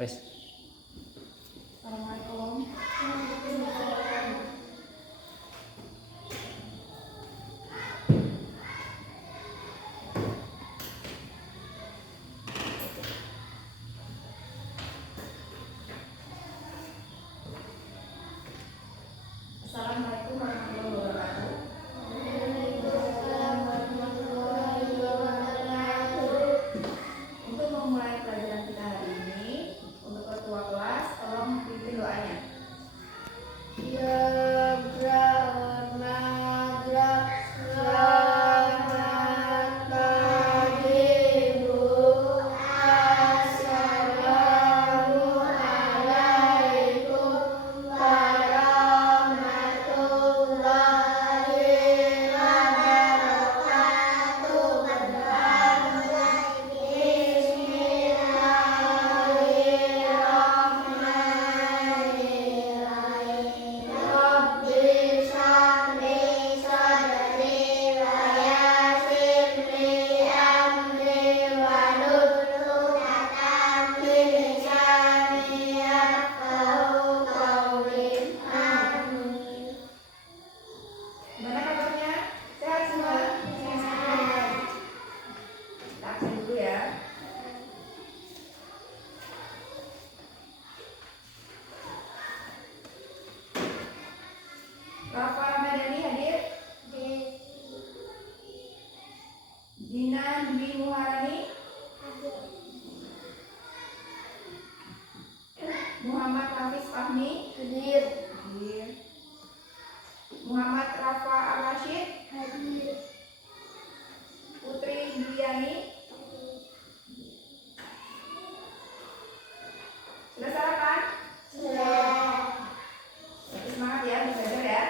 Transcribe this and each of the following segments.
Wes. Assalamualaikum. Assalamualaikum warahmatullahi wabarakatuh. Untuk memulai pelajaran kita hari ini, untuk ketua kelas, tolong pimpin doanya. Gimana kabarnya? Sehat semua? Kita absen dulu ya. Rafa Ramadhani hadir? Dina Dwi Muharani? Muhammad Hafiz Fahmi? Hadir. Muhammad Rafa Al-Rashid? Hadir. Putri Dwiani? Sudah sarapan? Sudah. Semangat ya, belajar ya.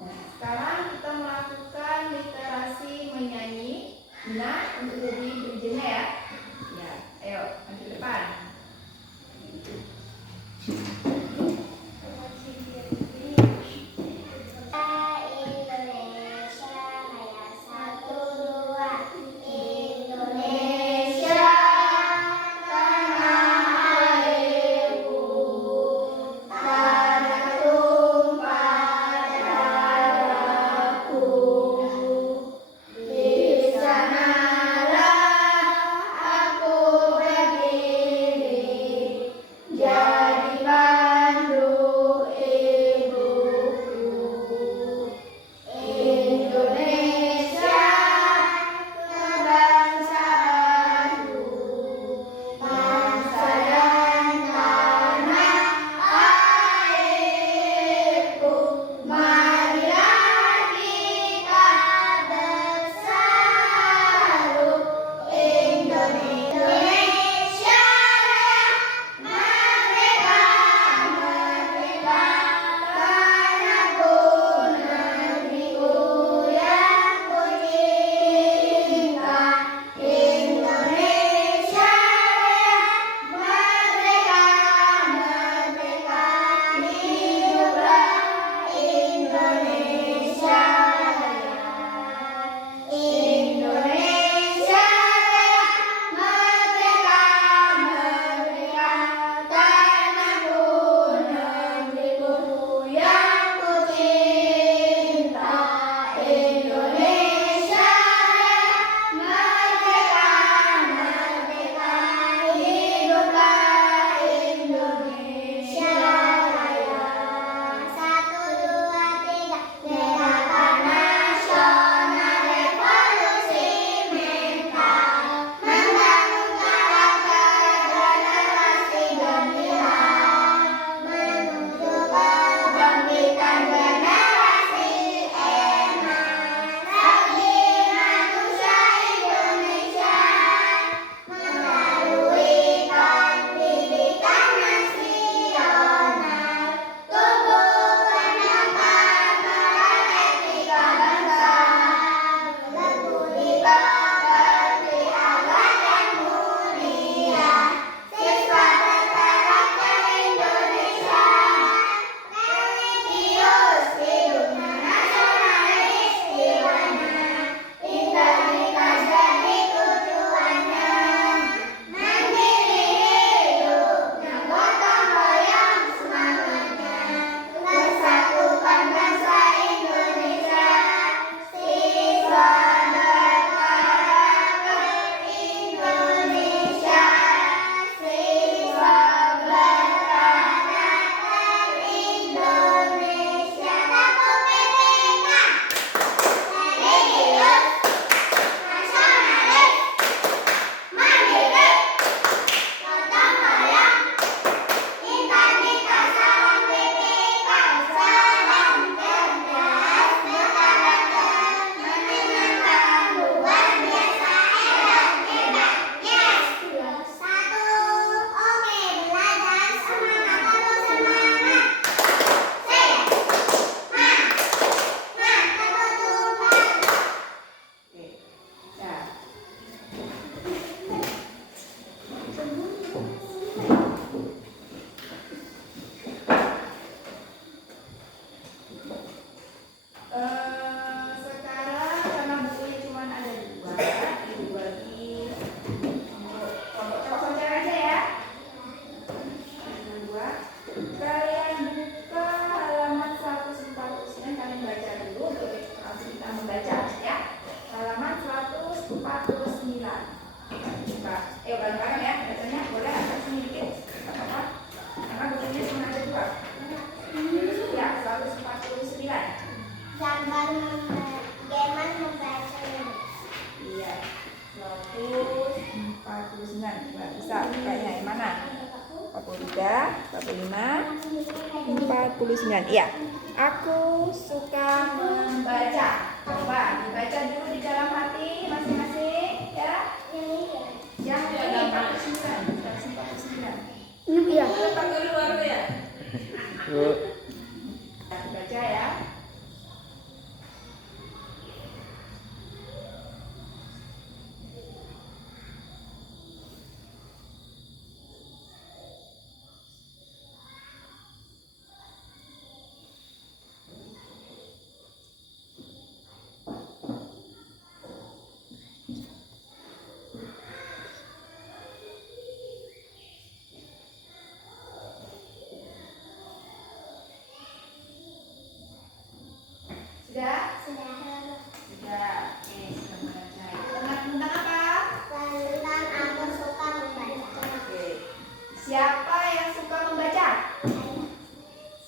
Nah, sekarang kita melakukan literasi menyanyi. Dina, untuk jadi dirijennya ya. Ya, ayo maju depan. Ya coba. Bareng-bareng ya. Bacanya boleh agak sini dikit. Enggak apa-apa. Karena bukunya cuma ada 2. Ya, 149. Gambar Geman membaca ini. Iya. 149. Nggak bisa kayaknya yang mana? 43, 45, 49. Iya. Aku suka membaca. Coba dibaca dulu di dalam hati masing-masing ya. Yang ini 49. 149. Ini ya. Letak dulu baru ya. Baca ya. Sudah? Sudah. Sudah. Oke, sudah membaca. Tentang apa? Tentang aku suka membaca. Oke. Siapa yang suka membaca?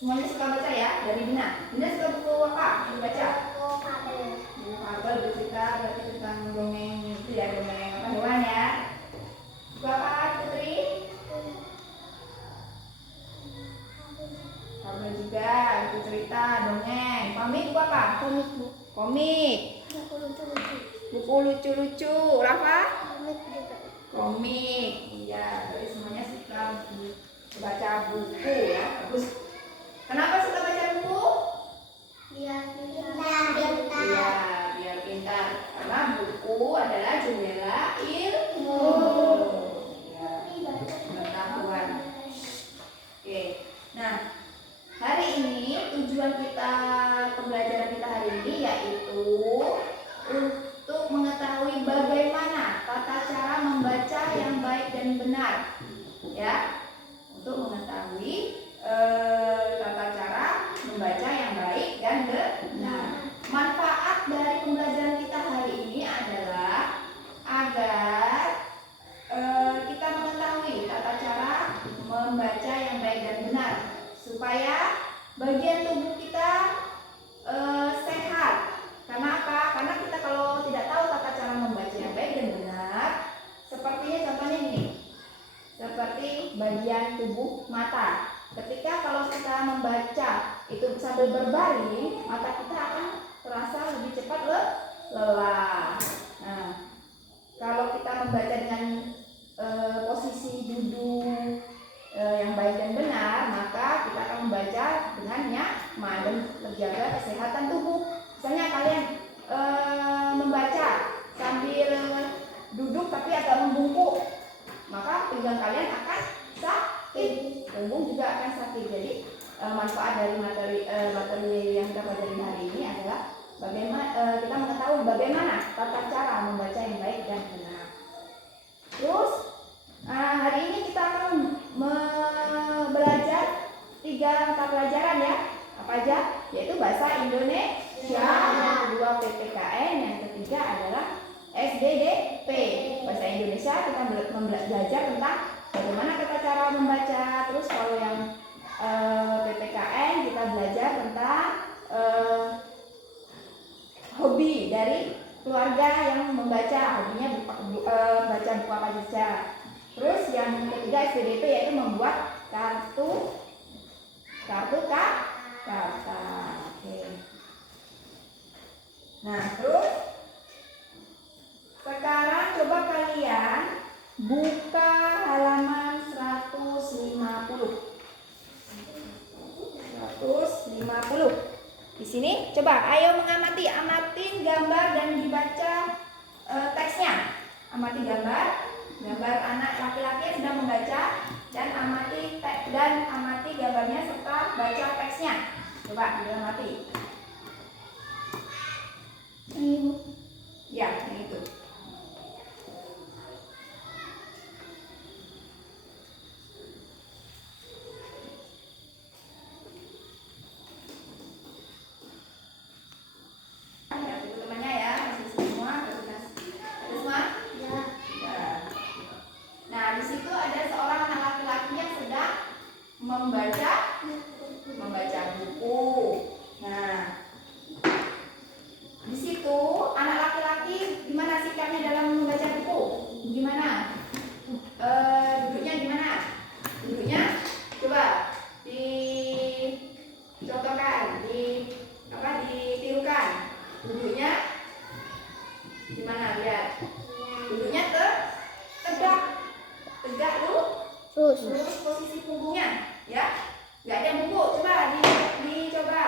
Semuanya suka baca ya? Dari Dina. Dina suka buku apa? Membaca. Buku fabel. Buku fabel bercerita berarti tentang dongeng itu ya, dongeng apa hewan ya. Buku apa Putri? Fabel juga, buku cerita, dongeng. Komik buku apa? Komik bu. Komik. Buku lucu-lucu. Buku lucu-lucu. Rafa? Komik juga. Komik. Iya, jadi semuanya suka baca buku ya. Bagus. Kenapa suka baca buku? Biar pintar. Iya, biar pintar. Karena buku adalah jendela ilmu. Ya, pengetahuan. Oke. Nah, hari ini tujuan kita pembelajaran kita hari ini yaitu untuk mengetahui bagaimana tata cara membaca yang baik dan benar. Ya, untuk mengetahui tata cara membaca yang baik dan benar. Manfaat dari pembelajaran kita hari ini adalah agar kita mengetahui tata cara membaca yang baik dan benar, supaya bagian tubuh kita sehat. Karena apa? Karena kita kalau tidak tahu tata cara membaca yang baik dan benar, sepertinya contohnya ini, seperti bagian tubuh mata. Ketika kalau kita membaca itu sambil berbaring, mata kita akan terasa lebih cepat lelah. Nah, kalau kita membaca dengan posisi duduk yang baik dan benar, maka kita akan membaca dengan nyaman dan terjaga kesehatan tubuh. Misalnya kalian membaca sambil duduk tapi agak membungkuk, maka pinggang kalian akan sakit, punggung juga akan sakit. Jadi manfaat dari materi yang kita pelajari hari ini adalah bagaimana kita mengetahui bagaimana tata cara membaca yang baik dan benar. Terus hari ini kita akan belajar 3 mata pelajaran ya. Apa aja? Yaitu bahasa Indonesia, yang kedua PPKN, yang ketiga adalah SDDP. Bahasa Indonesia kita belajar tentang bagaimana tata cara membaca. Terus kalau yang PPKN kita belajar tentang hobi dari keluarga yang membaca, hobinya baca buku apa saja. Terus yang ketiga SPDP yaitu membuat kartu kata. Oke. Nah, terus sekarang coba kalian buka halaman 150. Di sini coba ayo amatin gambar dan dibaca teksnya. Amati gambar anak laki-laki yang sedang membaca dan amati gambarnya serta baca teksnya. Coba diamati. Ya, yang itu. Teman-temannya ya, masih semua, ada semua? Ya. Ya. lurus. Lurus posisi punggungnya, ya. Nggak ada buku, coba dicoba.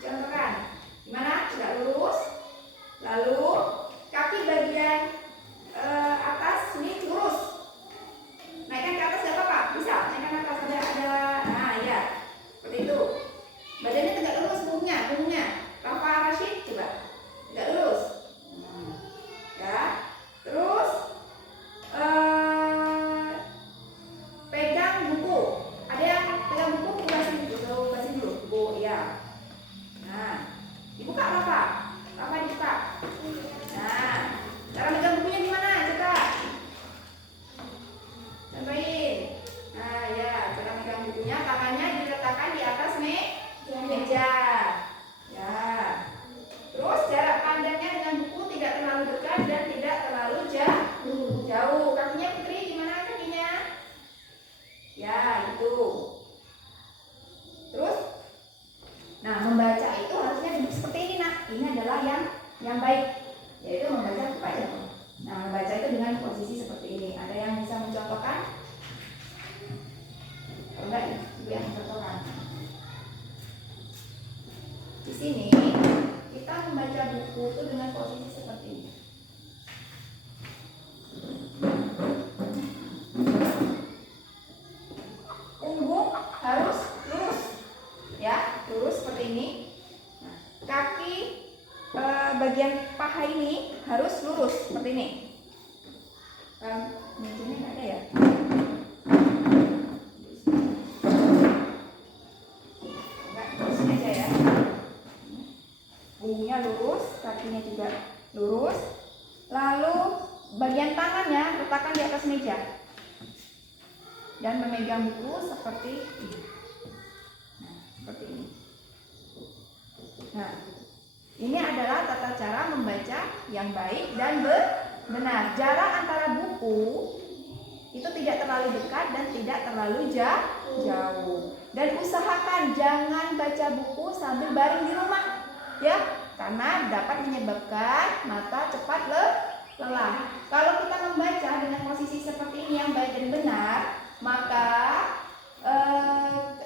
Contohkan. Gimana? Nggak lurus. Lalu kaki bagian atas ini lurus. Naikkan ke atas nggak apa-apa, bisa. Naikkan ke atas ada. Nah, ya. Seperti itu. Badannya tegak lurus, punggungnya. Rafa Rashid, coba. Tegak lurus. Ya. Terus pegang buku. Ada yang pegang buku, basin dulu. Buku, ya. Nah, dibuka Rafa. Rafa dibuka. Nah, cara megang bukunya gimana? Coba. Contohin. Nah, ya, cara megang bukunya, tangannya diletakkan di atas meja. Ya. Terus jarak pandangnya dengan buku tidak terlalu dekat dan tidak terlalu jauh. Kakinya Putri gimana kakinya? Ya, itu. Terus, nah membaca itu harusnya duduk seperti ini, nak. Ini adalah yang baik, yaitu membaca kepada. Nah, membaca itu dengan posisi seperti ini. Ada yang bisa mencontohkan? Kalau enggak, ibu yang mencontohkan. Di sini kita membaca buku itu dengan posisi seperti ini. Punggung harus lurus, ya, lurus seperti ini. Nah, kaki bagian paha ini harus lurus seperti ini. Mejanya nggak ada ya? Enggak, di sini aja ya. Punggungnya lurus, kakinya juga lurus. Lalu bagian tangannya letakkan di atas meja dan memegang buku seperti ini. Nah, seperti ini. Nah, ini adalah tata cara membaca yang baik dan benar. Jarak antara buku itu tidak terlalu dekat dan tidak terlalu jauh. Dan usahakan jangan baca buku sambil baring di rumah, ya, karena dapat menyebabkan mata cepat lelah. Kalau kita membaca dengan posisi seperti ini yang baik dan benar, maka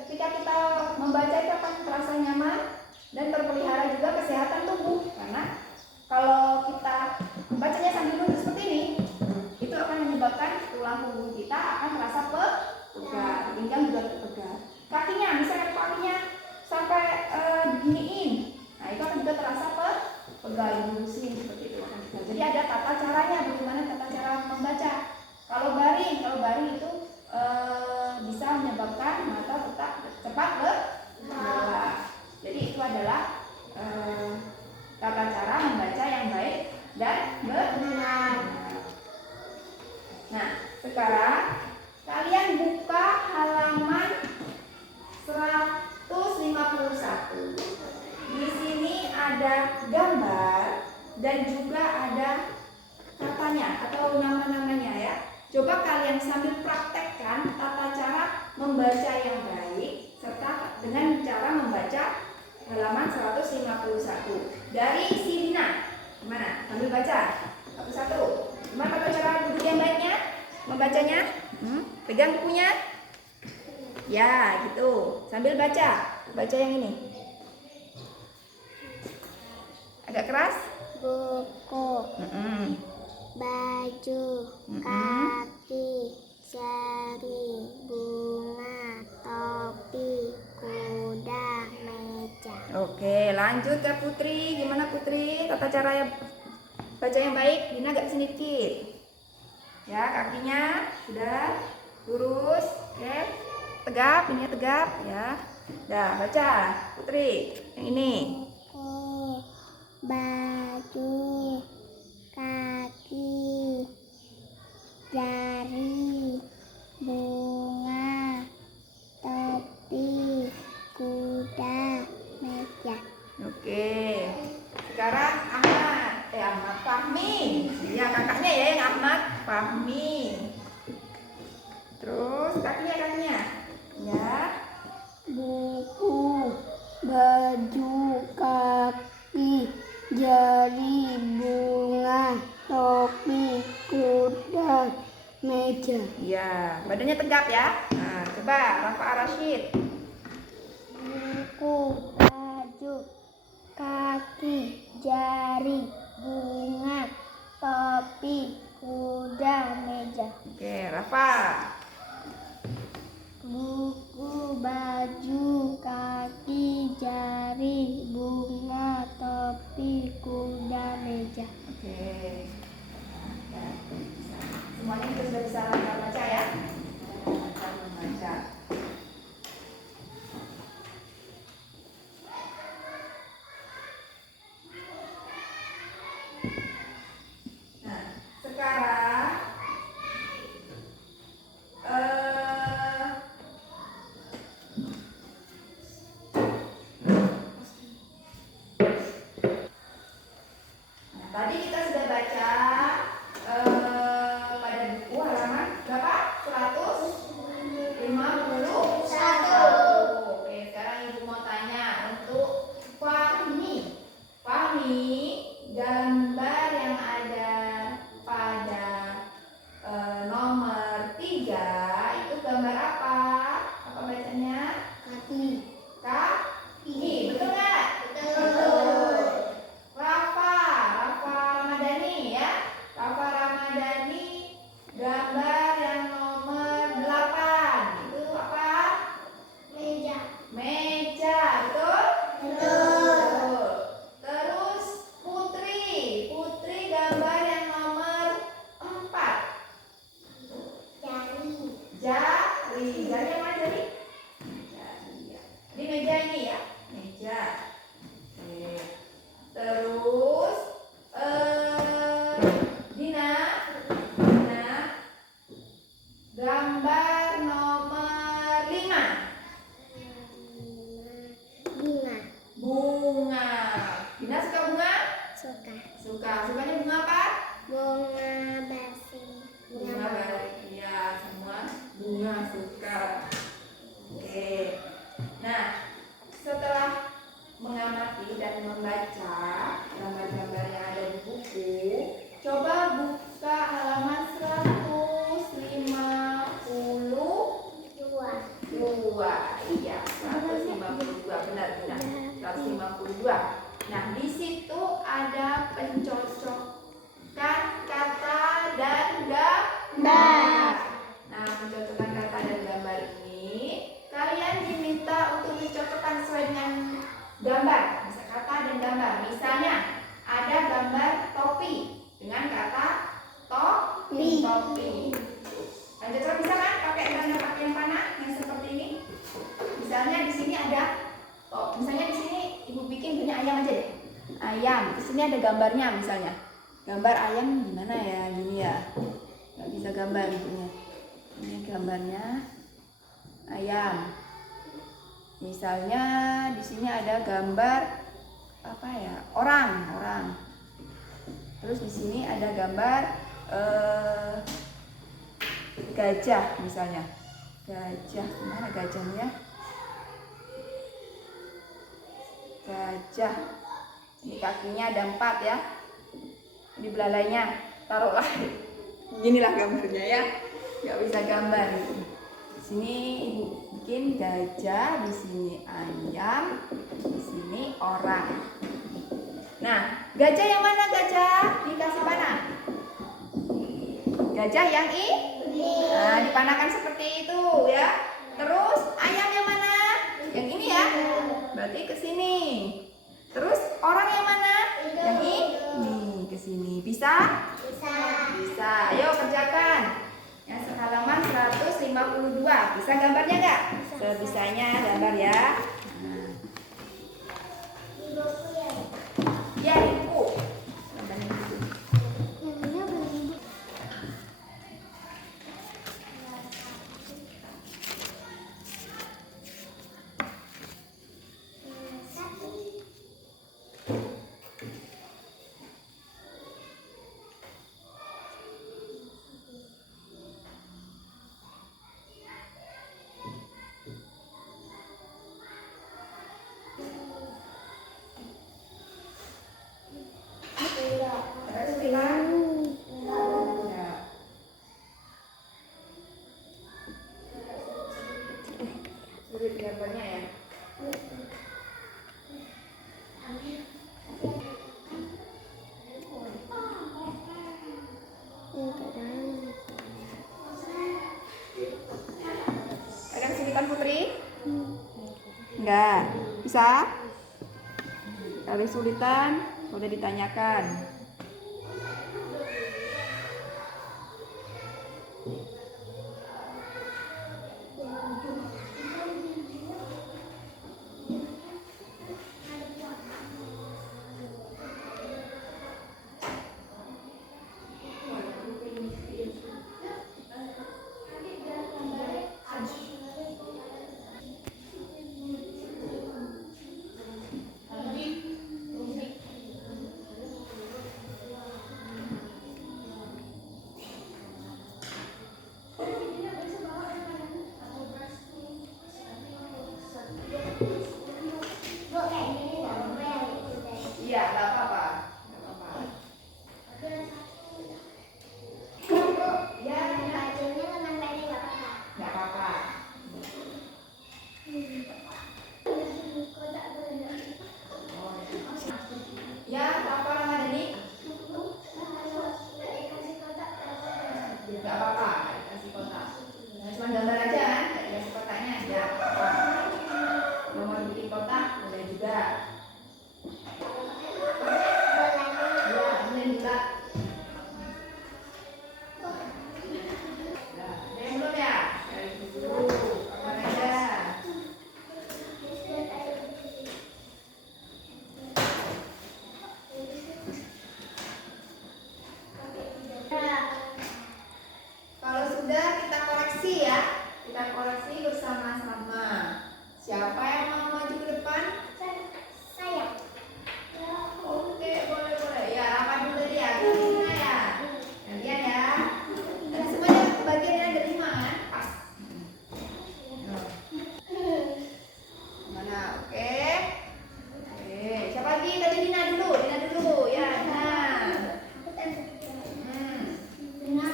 ketika kita membaca itu akan terasa nyaman dan terpelihara juga kesehatan tubuh. Karena kalau kita bacanya sambil duduk seperti ini, itu akan menyebabkan tulang punggung kita akan terasa pegal, pinggang juga pegal. Kakinya, misalnya kakinya sampai beginiin, nah itu akan juga terasa pegal, lurusin seperti itu. Jadi ada tata caranya, bagaimana tata cara membaca. Kalau baring itu bisa menyebabkan mata tetap cepat lelah. Jadi itu adalah tata cara membaca yang baik dan benar. Nah, sekarang kalian buka halaman 151. Di sini ada gambar dan juga ada katanya atau nama-namanya, ya. Coba kalian sambil praktekkan tata cara membaca yang baik serta dengan cara membaca halaman 151 dari Sirina. Gimana? Sambil baca satu-satu. Gimana tata cara duduk yang baiknya? Membacanya? Pegang bukunya. Ya, gitu. Sambil baca. Baca yang ini. Agak keras? Buku, baju, kaki, jari, bunga, topi, kuda, meja. Oke, lanjut ke Putri. Gimana Putri? Tata cara yang baca yang baik. Dina agak kesini dikit. Ya, kakinya sudah lurus. Oke, tegap. Ini tegap. Ya. Dah, baca Putri. Yang ini. Buku, baju, kaki, jari, bunga, topi, kuda, meja. Oke. Sekarang Ahmad Fahmi. Ya, kakaknya ya yang Ahmad Fahmi. Terus kakinya. Ya. Buku, baju, kaki, jari, bunga, topi, kuda, meja. Ya, badannya tegap ya. Nah, coba Rafa Ar-Rasyid. Buku, baju, kaki, jari, bunga, topi, kuda, meja. Oke, Rafa. Buku, baju, kaki, jari, bunga, topi, kuda, meja. Oke. Ya. Semuanya kita sudah bisa baca ya. Membaca. Nah, sekarang tadi kita sudah baca pada buku halaman berapa? 151. Oke, sekarang Ibu mau tanya untuk Fahmi gambar yang ada pada nomor 3 itu gambar apa? Apa bacanya? Kaki. Kaki, betul nggak? Betul. Rafa Ramadhani ya. Rafa Ramadhani gambar yang nomor 8 itu apa? Meja. Meja, betul? Betul. Terus Putri gambar yang nomor 4. Jari. Jari yang mana jari? Jari ya. Di meja ini ya, meja. Oke. Terus Dina gambar nomor 5. Bunga. Dina suka bunga? Sukanya bunga apa? Bunga basi. Bunga balik. Iya, semua bunga suka. Oke. Nah, setelah mengamati dan membaca gambar-gambar yang ada di buku, coba buka halaman 152. Iya, 152. Benar. 152. Nah, di situ ada pencocokan kata dan gambar. Nah, pencocokan kata dan gambar ini kalian diminta untuk mencocokkan sesuai dengan gambar, bisa kata dan gambar. Misalnya ada gambar topi dengan kata topi. Dan cocok bisa kan pakai pakaian panah yang seperti ini. Misalnya di sini ada misalnya di sini Ibu bikin punya ayam aja deh. Ayam. Di sini ada gambarnya misalnya. Gambar ayam gimana ya? Gini ya. Nggak bisa gambar ibunya. Ini gambarnya ayam. Misalnya di sini ada gambar apa ya? Orang. Terus di sini ada gambar gajah misalnya. Gajah, mana gajahnya? Gajah. Ini kakinya ada 4 ya. Ini belalainya. Taruhlah. Inilah gambarnya ya. Nggak bisa gambar. Di sini Ibu bikin gajah, di sini ayam, di sini orang. Nah, gajah yang mana gajah? Dikasih panah. Gajah yang ini. Nah, dipanakan seperti itu ya. Terus ayam yang mana? Yang ini ya. Berarti ke sini. Terus orang yang mana? Yang ini ke sini. Bisa? Bisa. Ayo kerjakan. Yang halaman 152. Bisa gambarnya nggak? Sebisanya gambar ya. Nah. Ya, di buku. Gambarnya di buku. biar banyak ya. Ada kesulitan Putri? Enggak. Bisa? Ada kesulitan? Udah ditanyakan. Iya, nggak apa-apa. Nggak apa-apa. Ya, nggak apa-apa. Ya, apa namanya ini? Nggak apa-apa, dikasih kotak. Nah, cuma gambar aja kan, nggak dikasih kotaknya. Ya, nggak apa-apa. Mau bikin kotak, boleh juga. Ya, ini juga. Nah, ada yang belum ya? Dari dulu, apa aja? Kalau sudah kita koreksi ya, kita koreksi bersama-sama. Siapa yang mau maju ke depan? Saya. Oke, boleh. Ya, apa dulu tadi ya? Gimana ya? Gantian ya. Tadi semuanya bagian ada 5 kan? Pas. Mana? Oke. Oke. Siapa lagi? Tadi Dina dulu. Dina dulu. Ya, Dina. Dina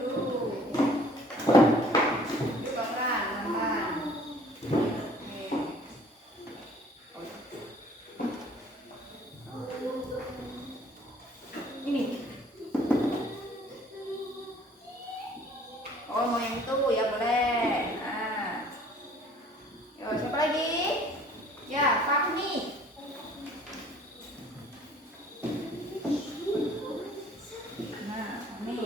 dulu. Yuk, pelan-pelan. Ini. Oh, mau yang itu ya boleh. Nah. Yo, siapa lagi? Ya, Fahmi. Nah, Fahmi.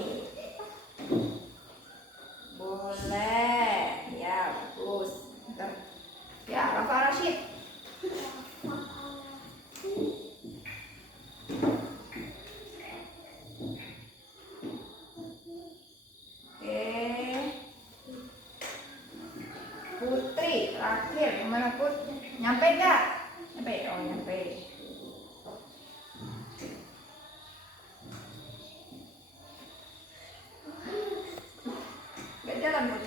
Boleh. Ya, bagus. Bentar. Ya, Rafa Rashid. Putri, terakhir. Kemana Put? Nyampe nggak? Nyampe. Oh, nyampe. Nggak jalan Put.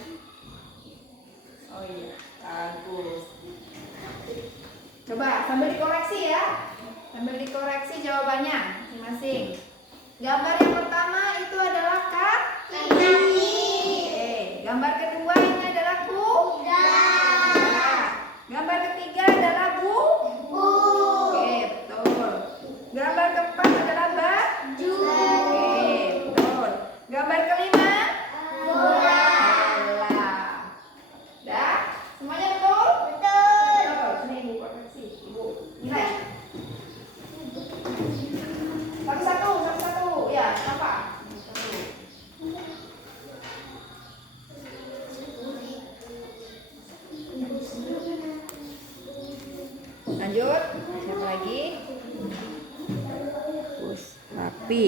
Oh iya, bagus. Coba sambil dikoreksi ya. Sambil dikoreksi jawabannya masing-masing. Gambar yang pertama itu adalah kaki. Oke, gambar kedua ini adalah kuda. Gambar ketiga adalah buku. Oke, betul. Gambar keempat adalah baju. Oke, betul. Gambar kelima bola. Dah? Semuanya betul? Betul. Sini Ibu koreksi. Ibu nilai. Satu-satu. Ya, apa? Satu. Lanjut. Siapa lagi? Bagus. Rapi.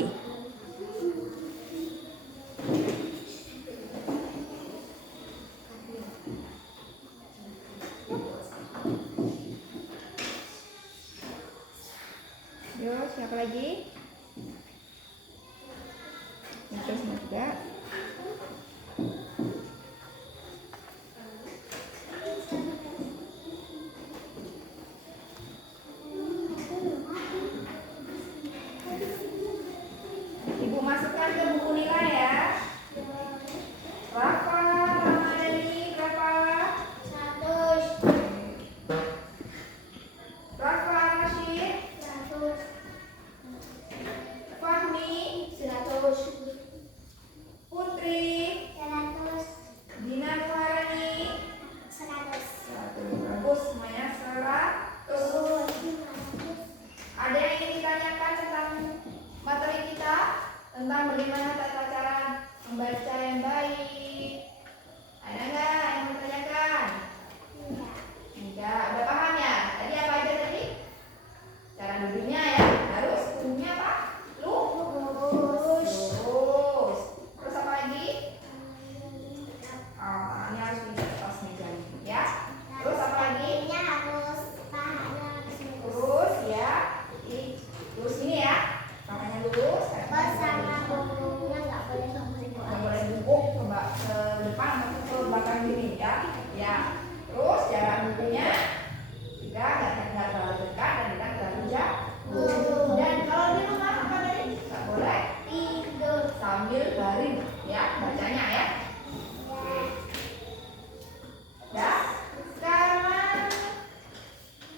Yo, siapa lagi? Itu semua juga. Ibu masukkan ke buku nilai ya. Rafa, Ramadhani berapa? 100. Ya. Terus jarak bukunya juga nggak terlalu dekat dan nggak terlalu jauh. Dan kalau di rumah apa tadi? Nggak boleh tidur sambil baring, ya bacanya ya. Ya. Sekarang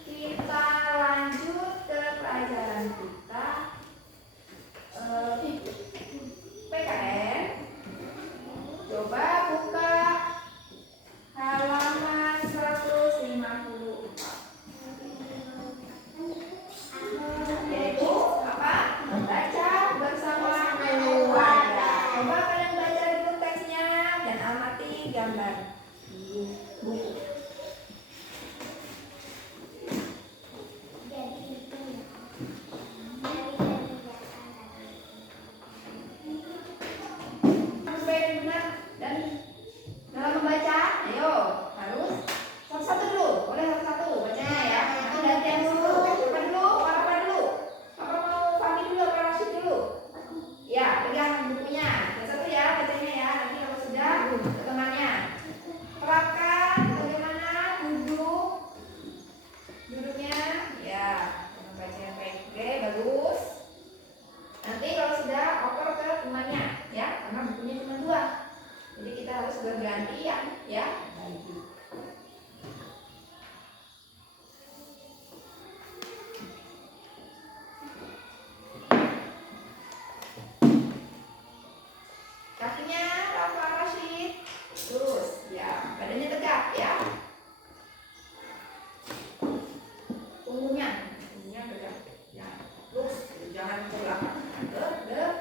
kita lanjut ke pelajaran kita. PKN. Coba buka halaman 154. Yaitu apa? Membaca bersama keluarga. Coba kalian baca dulu teksnya dan amati gambar di buku. Bergantian ya. Kakinya Rafa Rashid lurus ya, badannya tegak ya. Punggungnya tegak ya, lurus, jangan ke belakang. Sudah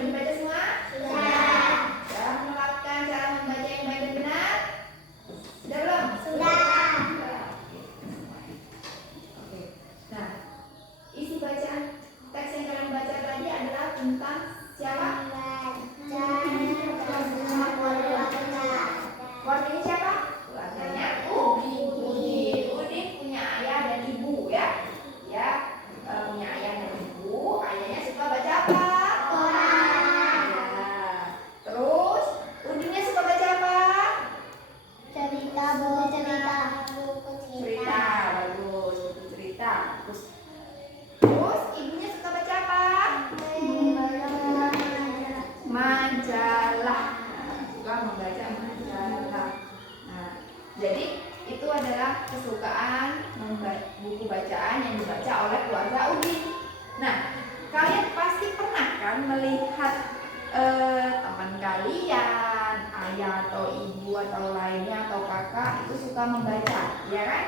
dibaca semua? Sudah. Sudah menerapkan cara membaca yang baik dan benar? Sudah belum? Sudah. Oke. Nah, isi bacaan teks yang kalian baca tadi adalah tentang siapa? Keluarganya siapa? Keluarganya Udin. Udin punya ayah dan ibu ya. Ya, punya ayah dan ibu. Ayahnya suka baca apa? Quran. Ya. Terus Udinnya suka baca apa? Cerita, buku cerita. Cerita, bagus, buku cerita. Terus ibunya suka baca apa? Majalah. Suka membaca majalah. Nah, jadi itu adalah kesukaan buku bacaan yang dibaca oleh keluarga Udin. Nah, kalian pasti pernah kan melihat teman kalian, ayah atau ibu atau lainnya atau kakak itu suka membaca, ya kan?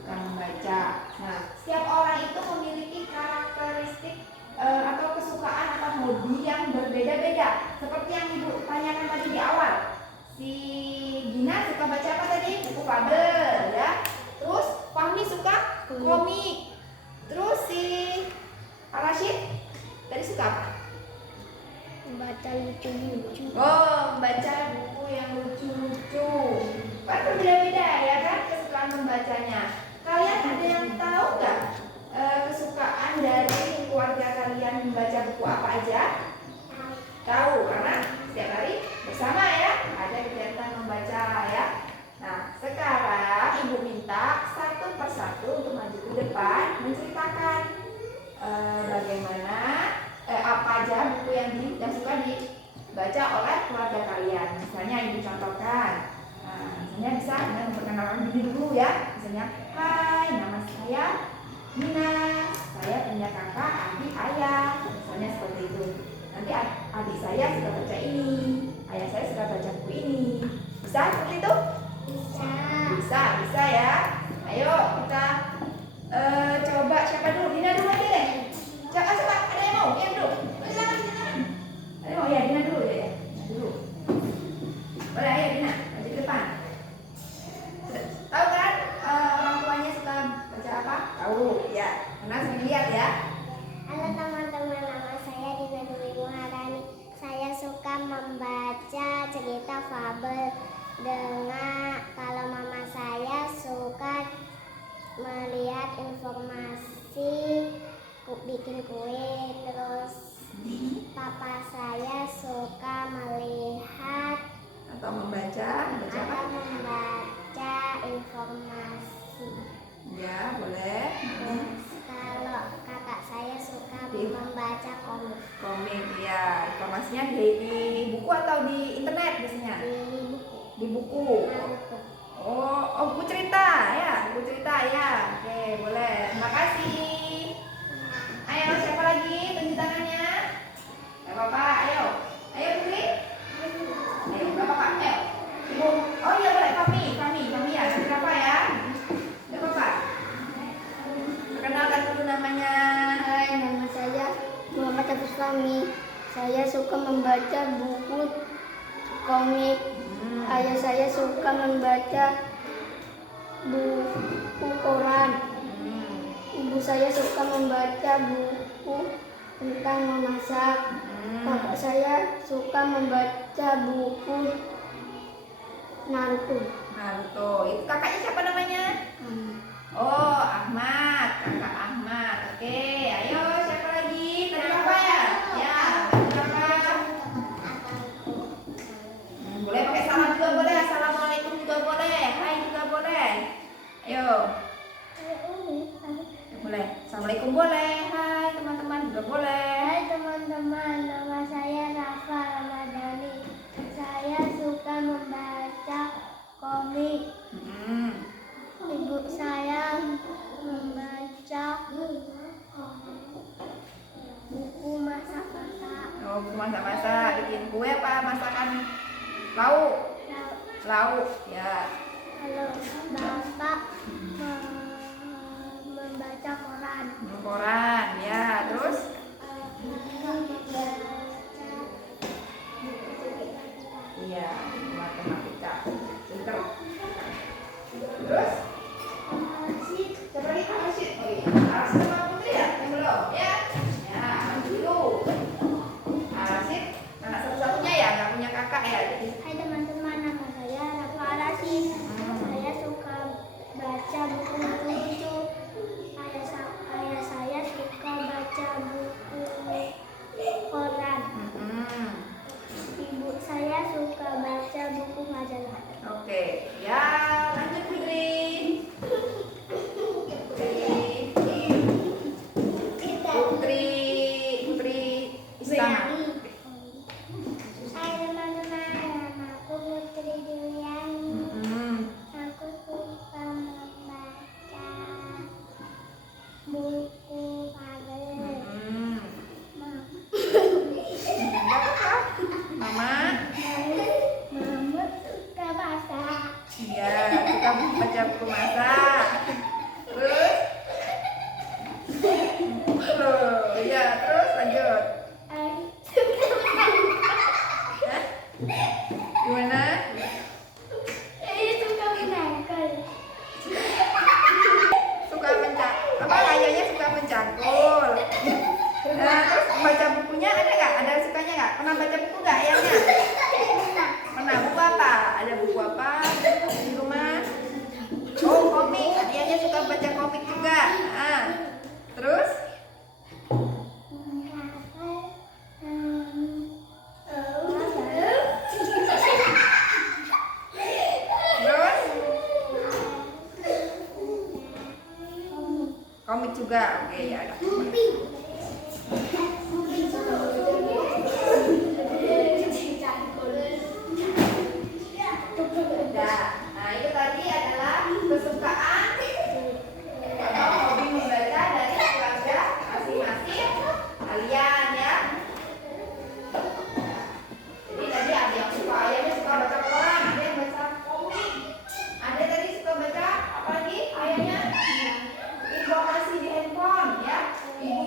Suka membaca. Nah, setiap orang itu memiliki karakteristik atau kesukaan atau hobi yang berbeda-beda. Seperti yang ibu tanyakan tadi di awal. Si Gina suka baca apa tadi? Buku fabel, ya. Terus Fahmi suka komik. Terus si Rashid tadi suka apa? Membaca lucu-lucu. Oh, membaca buku yang lucu-lucu. Kan berbeda-beda ya kan kesukaan membacanya. Kalian ada yang tahu nggak kesukaan dari keluarga kalian membaca buku apa aja? Tahu, karena setiap hari bersama ya ada kegiatan membaca ya. Nah, sekarang ibu minta satu persatu untuk maju ke depan menceritakan bagaimana apa aja buku yang suka dibaca oleh keluarga kalian. Misalnya ibu contohkan, misalnya bisa memperkenalkan diri dulu ya. Misalnya, hai, nama saya Nina, saya punya kakak, adik, ayah. Misalnya seperti itu. Nanti adik saya suka baca ini, ayah saya suka baca buku ini. Bisa seperti itu? Bisa ya. Ayo kita coba siapa dulu? Dina dulu aja deh. Coba ada yang mau? Yang dulu. Silakan. dilihat ya. Halo teman-teman, nama saya Dina Dwi Muharani. Saya suka membaca cerita fabel. Kalau mama saya suka melihat informasi bikin kue, terus papa saya suka melihat Atau membaca atau apa? membaca informasi. Ya, boleh. Terus kalau kakak saya suka membaca komik Komik, ya. Informasinya di buku atau di internet biasanya? di buku. Di buku. Naruto. Oh, buku cerita ya, buku cerita ya. Oke, boleh. Terima kasih. Ayo, siapa lagi? Tunjuk tangannya. Gak apa-apa, ayo. Ayo, Putri. Ayo, gak apa-apa, ayo. Ibu. Oh iya, boleh. Fami ya. Nanti apa ya? Gak apa-apa. Perkenalkan dulu namanya. Hai, nama saya Muhammad Hafiz Fahmi. Saya suka membaca buku komik. Ayah saya suka membaca buku koran. Ibu saya suka membaca buku tentang memasak. Kakak saya suka membaca buku Naruto. Naruto. Itu kakaknya siapa namanya? Oh, Ahmad. Kakak Ahmad. Oke, ayo siapa lagi? Tadi apa ya? Ya, tadi apa? Boleh pakai salam juga boleh. Assalamualaikum juga boleh. Hai juga boleh. Ayo. Boleh. Assalamualaikum boleh. Hai teman-teman juga boleh. Hai teman-teman, nama saya Rafa Ramadhani. Saya suka membaca komik. Ibu saya membaca buku masak-masak. Oh, buku masak-masak. Bikin kue apa masakan? Lauk. Lauk. Ya. Kalau bapak membaca koran. Koran. Ya. Terus? Iya. Matematika. Pinter. Terus? Siapa lagi? Arasid. Oh iya. Arasid sama Putri ya? Yang belum? Ya. Ya. Dulu. Arasid. Anak satu-satunya ya. Nggak punya kakak ya. Jadi. Hai teman-teman, nama saya Rafa Arasid. Saya suka baca buku lucu. Ayah saya suka baca buku koran. Ibu saya suka baca buku majalah. Oke. Ya. Lanjut Putri. Putri Istana. Hai teman-teman, nama aku Putri Juliani. Aku suka membaca buku fabel. Mama. Mama suka masak. Iya, suka baca buku masak. Terus? Iya, terus lanjut. Hah? Gimana? Suka menangkal. Suka apa ayahnya suka mencangkul. Nah, terus baca bukunya ada nggak? Ada sukanya nggak? Pernah baca buku nggak ayahnya? Pernah. Buku apa? Ada buku apa di rumah? Oh, komik. Ayahnya suka baca komik juga. Nah, terus? Terus? Komik juga. Oke, ya. Nah, itu tadi adalah kesukaan atau hobi membaca dari keluarga masing-masing kalian ya. Jadi tadi ada yang suka, ayahnya suka baca koran, ada yang baca komik, ada tadi suka baca apa lagi ayahnya? Informasi di handphone ya. Ibu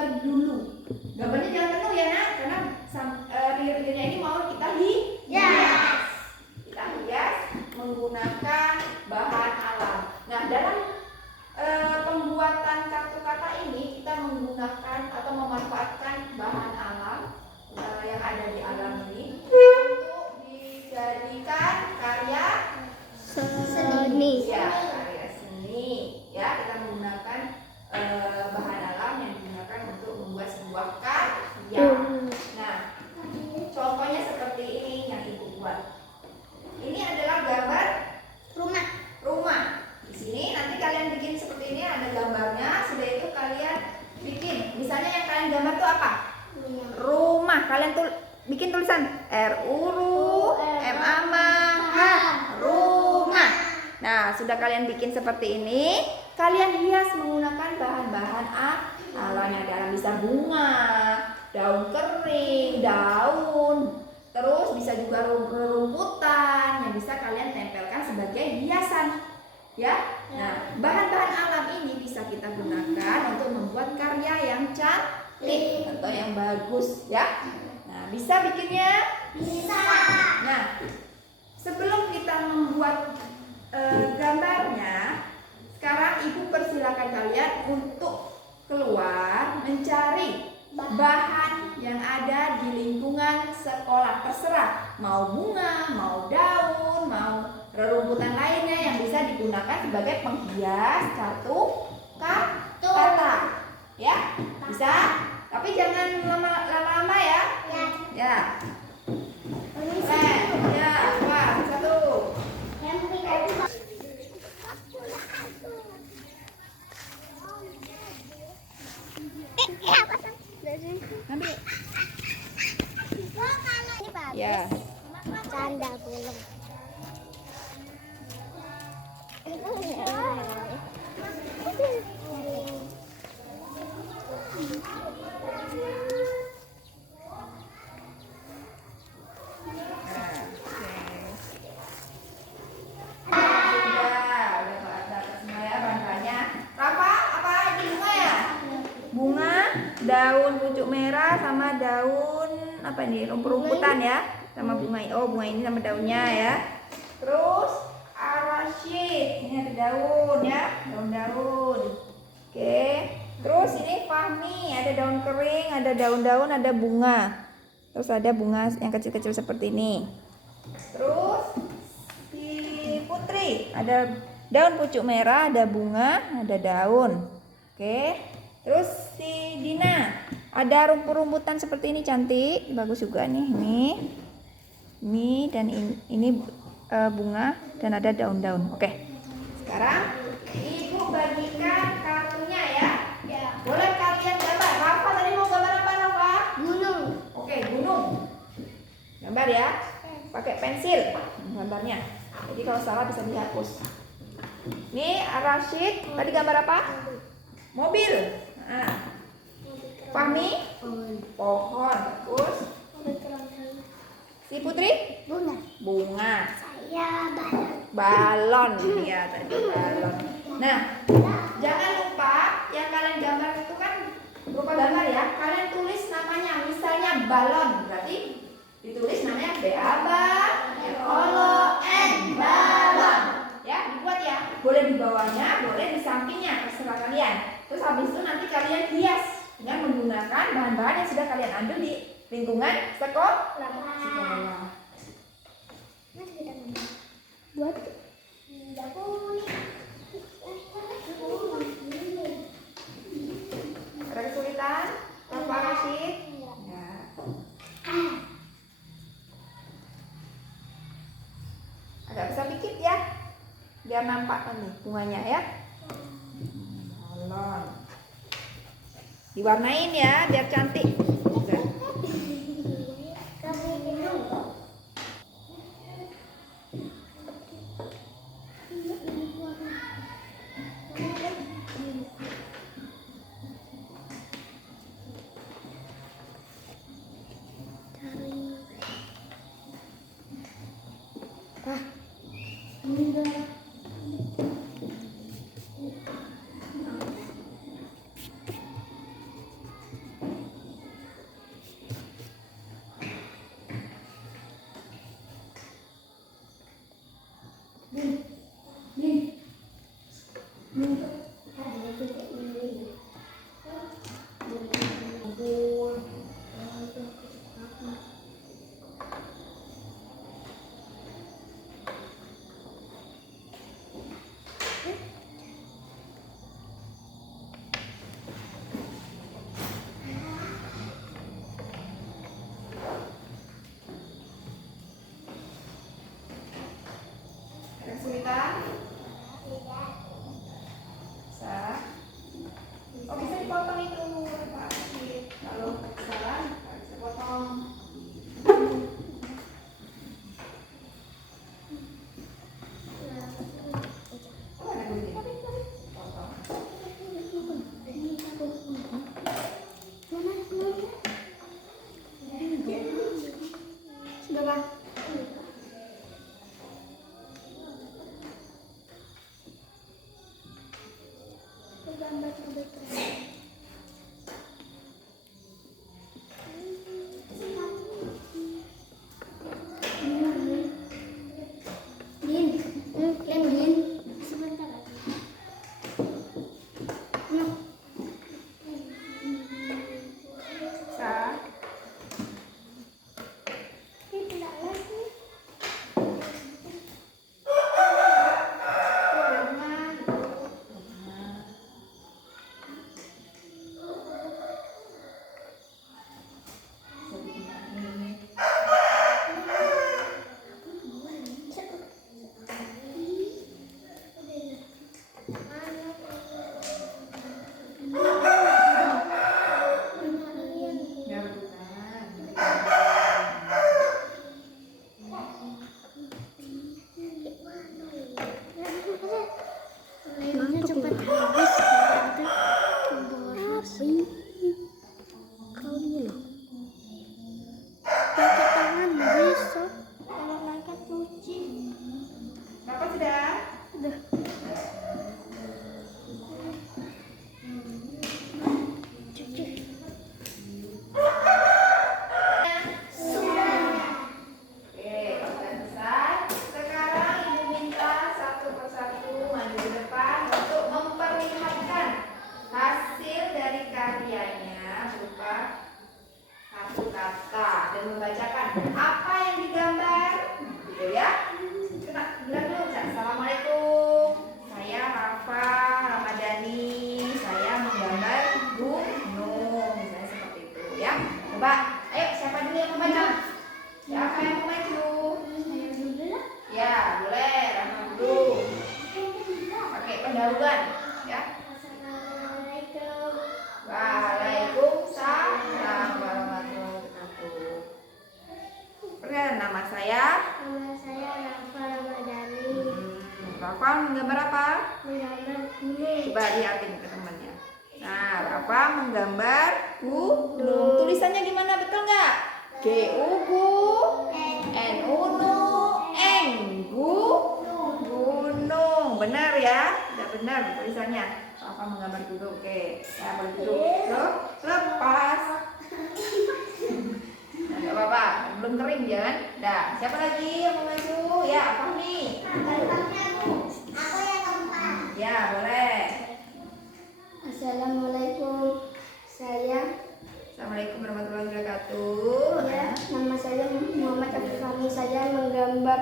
gambar dulu. Gambarnya jangan penuh ya nak, karena real-realnya ini mau kita hias. Kita hias menggunakan bahan alam. Nah, dalam pembuatan kartu kata ini kita menggunakan atau memanfaatkan bahan alam yang ada di alam ini untuk dijadikan karya Seni. ya, karya seni. Ya, kita menggunakan bahan alam yang digunakan untuk membuat sebuah karya. Nah, contohnya seperti ini yang ibu buat. Ini adalah gambar rumah. Di sini nanti kalian bikin seperti ini, ada gambarnya. Sudah itu kalian bikin. Misalnya yang kalian gambar itu apa? Rumah. Kalian bikin tulisan RUMAH rumah. Nah, sudah kalian bikin seperti ini, kalian hias menggunakan bahan-bahan alam yang ada. Bisa bunga, daun kering, daun, terus bisa juga rumputan yang bisa kalian tempelkan sebagai hiasan. Ya. Nah, bahan-bahan alam ini bisa kita gunakan untuk membuat karya yang cantik atau yang bagus, ya. Nah, bisa bikinnya? Bisa. Nah, sebelum kita membuat gambarnya, sekarang ibu persilakan kalian untuk keluar mencari bahan yang ada di lingkungan sekolah. Terserah, mau bunga, mau daun, mau rerumputan lainnya yang bisa digunakan sebagai penghias kartu kata. Ya, bisa? Tapi jangan lama-lama ya. Ya. Ya, wah, satu. Ambil. Ya. Canda belum. Daun pucuk merah sama daun apa ini, rumput-rumputan ya, sama bunga. Oh, bunga ini sama daunnya ya. Terus arasid, ini ada daun ya, daun-daun. Oke. Terus ini fahmi, ada daun kering, ada daun-daun, ada bunga. Terus ada bunga yang kecil-kecil seperti ini. Terus si putri, ada daun pucuk merah, ada bunga, ada daun. Oke. Terus si Dina, ada rumput-rumputan seperti ini, cantik, bagus juga nih. Ini dan ini bunga dan ada daun-daun. Oke. Sekarang ibu bagikan kartunya ya. Boleh kalian gambar. Rafa tadi mau gambar apa, Rafa? Gunung. Oke, gunung. Gambar ya. Pakai pensil gambarnya. Jadi kalau salah bisa dihapus. Nih, Rashid, tadi gambar apa? Mobil. Nah. Fahmi? Pohon. Terus si Putri? Bunga. Saya Balon. Iya, tadi balon. Nah, jangan lupa yang kalian gambar itu kan berupa gambar ya. Kalian tulis namanya, misalnya balon. Berarti ditulis namanya BALON, balon. Ya, dibuat ya. Boleh di bawahnya, boleh di sampingnya, terserah kalian. Terus habis itu nanti kalian hias dengan menggunakan bahan-bahan yang sudah kalian ambil di lingkungan sekolah. Buat ada kesulitan? Apa Rashid? Ya. Agak besar dikit ya, biar nampak nih bunganya ya. Balon. Diwarnain ya, biar cantik. Udah. apa yang digambar, gitu ya. Kita bilang dulu, assalamualaikum. Saya Rafa Ramadhani. Saya menggambar gunung, misalnya seperti itu ya. Coba, ayo siapa dulu yang mau maju? Siapa yang mau maju? Ya, boleh. Rafa dulu. Pakai pendahuluan, ya. Assalamualaikum. Waalaikumsalam warahmatullahi wabarakatuh. Perkenalkan, nama saya Nama saya Rafa Ramadhani. Rafa menggambar apa? Menggambar gunung. Coba lihatin ke temannya. Nah, Rafa menggambar gunung. Tulisannya gimana, betul nggak? G-U-G N-U-N Eng gunung. Benar ya? Sudah benar tulisannya. Rafa menggambar gunung. Oke, saya boleh duduk. Lepas. Nah, nggak apa-apa, belum kering jangan. Dah, siapa lagi yang mau maju? Ya, Fahmi. Aku yang keempat. Ya, boleh. Assalamualaikum. Assalamualaikum warahmatullahi wabarakatuh. Ya, nama saya Muhammad Abdul Fahmi. Saya menggambar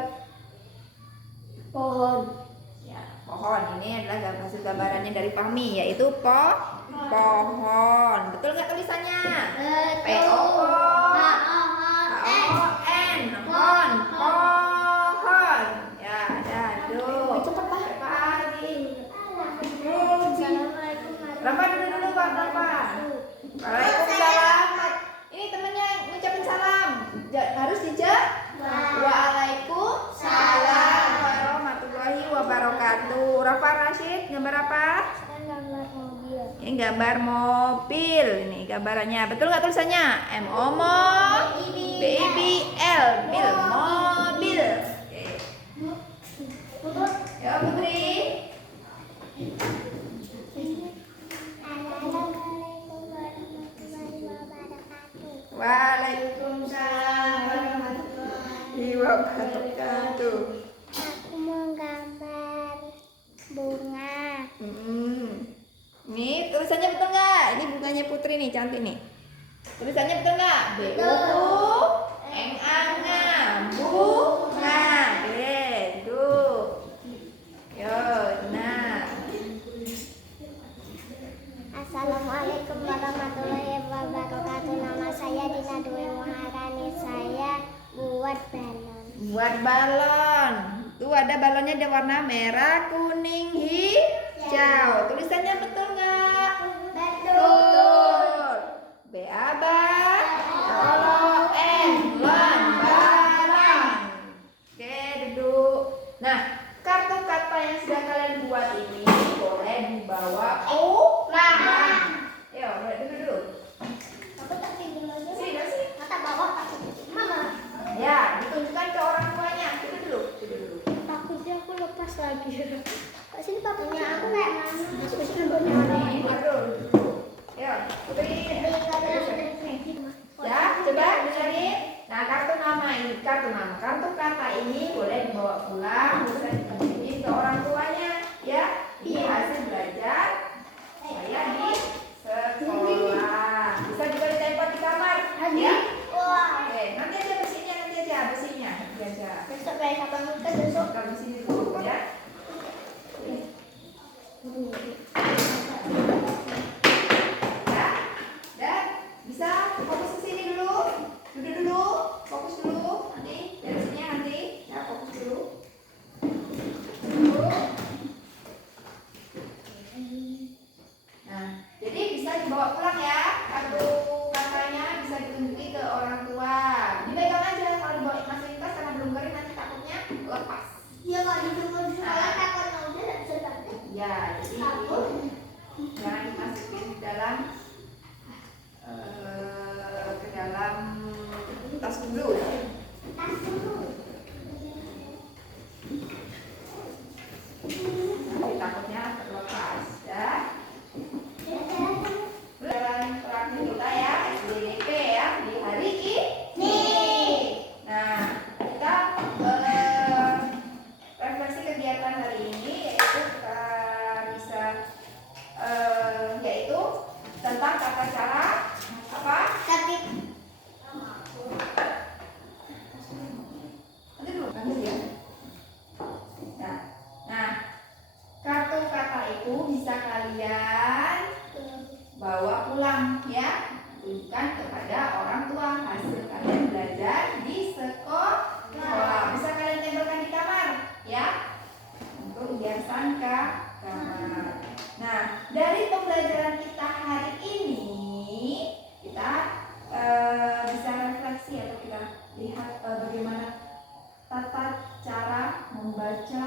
pohon. Ya, pohon ini adalah hasil gambarannya dari Fahmi, yaitu pohon. Betul nggak tulisannya? P-O-H-O-N, pohon. Ya, dah, duduk. Cepat, Pak. Pagi. Assalamualaikum Rafa dulu Pak, Rafa. Waalaikumsalam. Ini temennya ngucapin salam. Harus dijawab. Waalaikumsalam warahmatullahi wabarakatuh. Rafa Rashid, gambar apa? Saya gambar mobil. Ini gambar mobil. Ini gambarannya. Betul nggak tulisannya? M-O-M-O B-I-B-L, bil, mobil. Oke. Ya, Putri. Waalaikumsalam warahmatullahi wabarakatuh. Aku menggambar bunga. Ini tulisannya betul nggak? Ini bunganya Putri nih, cantik nih. Tulisannya betul nggak? B-U-N-A-N-A, bunga. Oke, duduk. Yo, nah. Assalamualaikum warahmatullahi wabarakatuh. Nama saya Dina Dwi Maharani. Saya buat balon. Buat balon. Tuh ada balonnya ada warna merah, kuning, hijau. Tulisannya betul nggak? Betul. B-A-B-A-L-O-N, balon. Oke, duduk. Nah, kartu kata yang sudah kalian buat ini boleh dibawa ulang. Ayo, boleh dulu. Aku tak pinjam aja. Sini, dah sini. Mata bawa takut. Mama. Ya, ditunjukkan ke orang tuanya. Duduk dulu. Takutnya aku lepas lagi. Kak sini papunya aku kayak mana? Nih, aduh. Ayo, Putri. Ya, coba dengerin. Nah, kartu nama ini, kartu kata ini boleh dibawa pulang, bisa ditunjukin ke orang tuanya, ya. Ini hasil belajar saya di sekolah. Bisa juga ditempel di kamar, ya. Oke, nanti aja besinya, nanti aja. Besok kayak kapan kita besok? Kamu sini dulu, ya. Ya, dan bisa fokus ke sini dulu, duduk dulu, fokus dulu, nanti dari sini nanti, ya fokus dulu. Nah, jadi bisa dibawa pulang ya, kartu katanya bisa ditunjuki ke orang tua. Dipegang aja, kalau dibawa masih tas karena belum kering nanti takutnya lepas. Iya kalau di sekolah takut udah tidak bisa pakai. Ya, jadi jangan dimasukin ke dalam tas dulu. Tas dulu. Nanti takutnya terlepas, ya. Jalan ya. Tunjukkan kepada orang tua hasil kalian belajar di sekolah. Bisa kalian tempelkan di kamar, ya, untuk hiasan kamar. Nah, dari pembelajaran kita hari ini, kita bisa refleksi atau kita lihat bagaimana tata cara membaca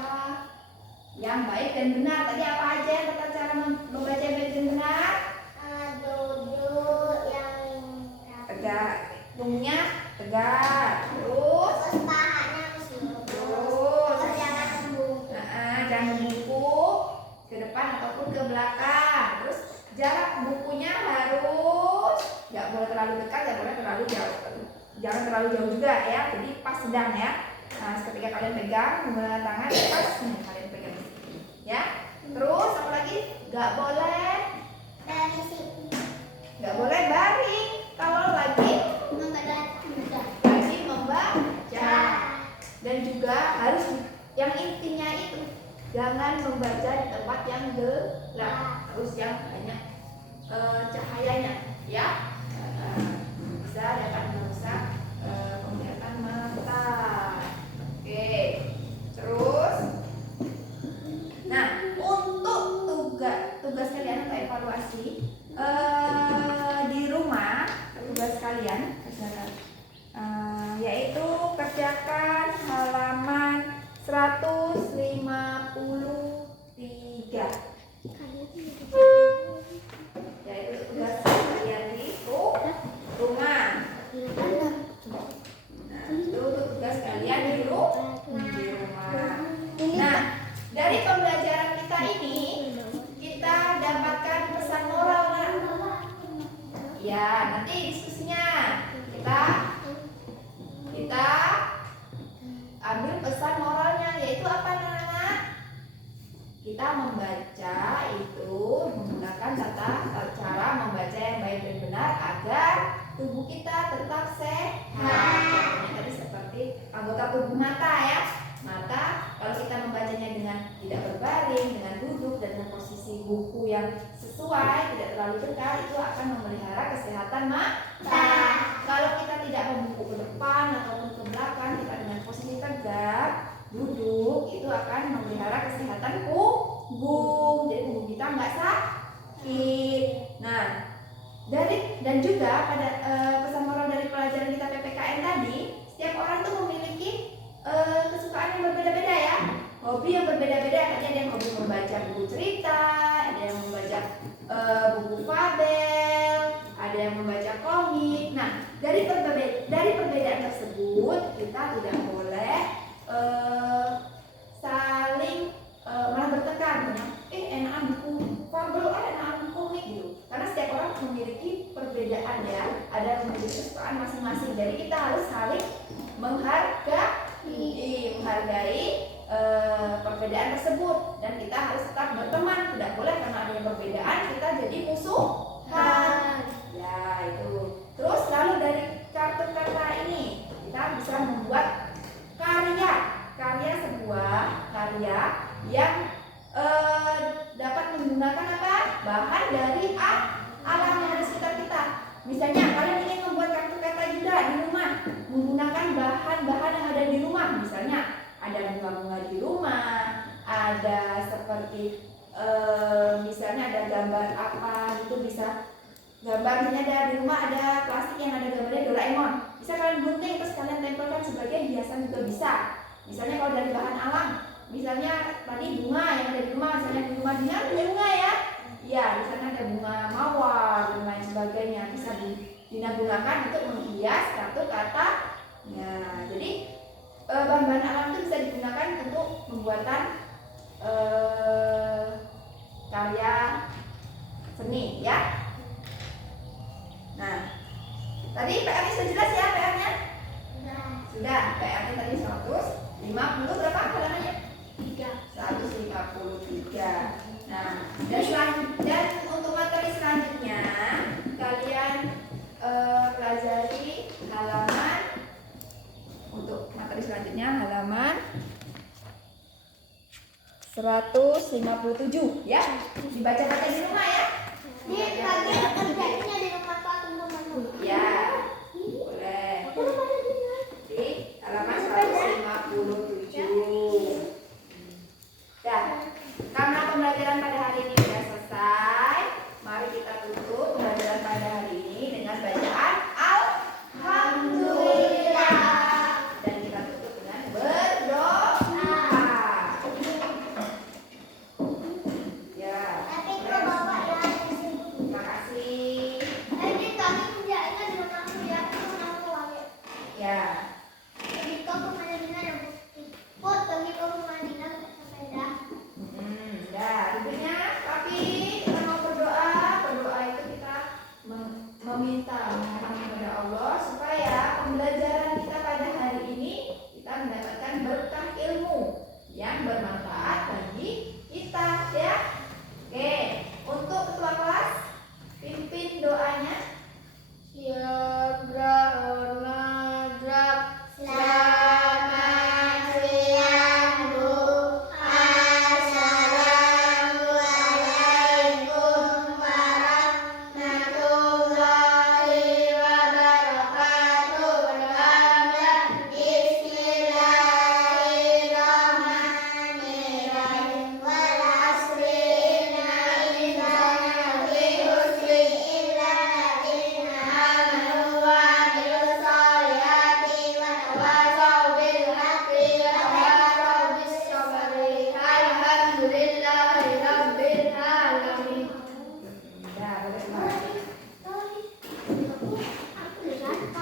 yang baik dan benar. Tadi apa aja yang tata cara membaca yang baik dan benar? Duduk yang Tegak, punggungnya tegak. Terus pahanya terus jangan membungkuk. jangan membungkuk ke depan ataupun ke belakang. Terus jarak bukunya harus nggak boleh terlalu dekat, nggak boleh terlalu jauh. Jangan terlalu jauh juga ya. Jadi pas sedang ya. Nah, ketika kalian pegang menggunakan tangan, pas kalian pegang, ya. Terus apa lagi? Nggak boleh baring kalau lagi membaca. Dan juga harus yang intinya itu jangan membaca di tempat yang gelap, harus yang banyak cahayanya, ya. Bisa dapat merusak penglihatan mata. Oke, terus, nah, untuk tugas kalian atau evaluasi di rumah, tugas kalian yaitu kerjakan halaman 153. Yaitu tugas kalian di rumah. Nah, itu tugas kalian di rumah. Nah, dari pembelajaran kita ini kita dapatkan pesan moral, kan? Ya, nanti diskusinya kita ambil pesan moralnya, yaitu apa, anak-anak? Kita membaca itu menggunakan tata cara membaca yang baik dan benar agar tubuh kita tetap sehat. Contohnya tadi seperti anggota tubuh mata, ya. Mata, kalau kita membacanya dengan tidak berbaring, dengan duduk dan dengan posisi buku yang sesuai, tidak terlalu dekat, itu akan memelihara kesehatan mata. Kalau kita tidak membungkuk ke depan ataupun ke belakang, kita dengan posisi tegak, duduk, itu akan memelihara kesehatan punggung. Jadi punggung kita nggak sakit. Nah, dan juga pada pesan moral dari pelajaran kita PPKN tadi, setiap orang tuh memiliki kesukaan yang berbeda-beda, ya. Hobi yang berbeda-beda. Tadi ada yang hobi membaca buku cerita, ada yang membaca buku fabel, ada yang membaca komik. Nah, dari perbedaan tersebut kita tidak boleh saling malah bertengkar, enakan buku fabel, enakan buku komik gitu. Karena setiap orang memiliki perbedaan, ya. Ada yang memiliki kesukaan masing-masing. Jadi kita harus saling menghargai perbedaan tersebut, dan kita harus tetap berteman. Tidak boleh karena adanya perbedaan kita jadi musuhan. Ya, itu. Terus lalu dari kartu kata ini kita bisa membuat sebuah karya yang dapat menggunakan apa? Bahan dari alam yang ada di sekitar kita. Misalnya kalian ingin membuat kartu kata juga di rumah, menggunakan bahan-bahan yang ada di rumah. Misalnya ada bunga-bunga di rumah, ada seperti misalnya ada gambar apa gitu, bisa gambarnya ada di rumah, ada plastik yang ada gambarnya Doraemon. Bisa kalian gunting terus kalian tempelkan sebagai hiasan juga bisa. Misalnya kalau dari bahan alam, misalnya tadi bunga yang ada di rumah, misalnya di rumah Dina ada bunga, ya. Iya, di sana ada bunga mawar dan lain sebagainya. Bisa Dina gunakan untuk menghias kartu kata. Nah, jadi bahan-bahan alam itu bisa digunakan untuk pembuatan karya seni, ya. Nah, tadi PR-nya sudah jelas, ya, PR-nya? Sudah. PR-nya tadi 150 berapa halamannya? 153. Nah, dan untuk materi selanjutnya kalian pelajari halaman, untuk materi selanjutnya halaman 157, ya. Dibaca-baca di rumah, ya.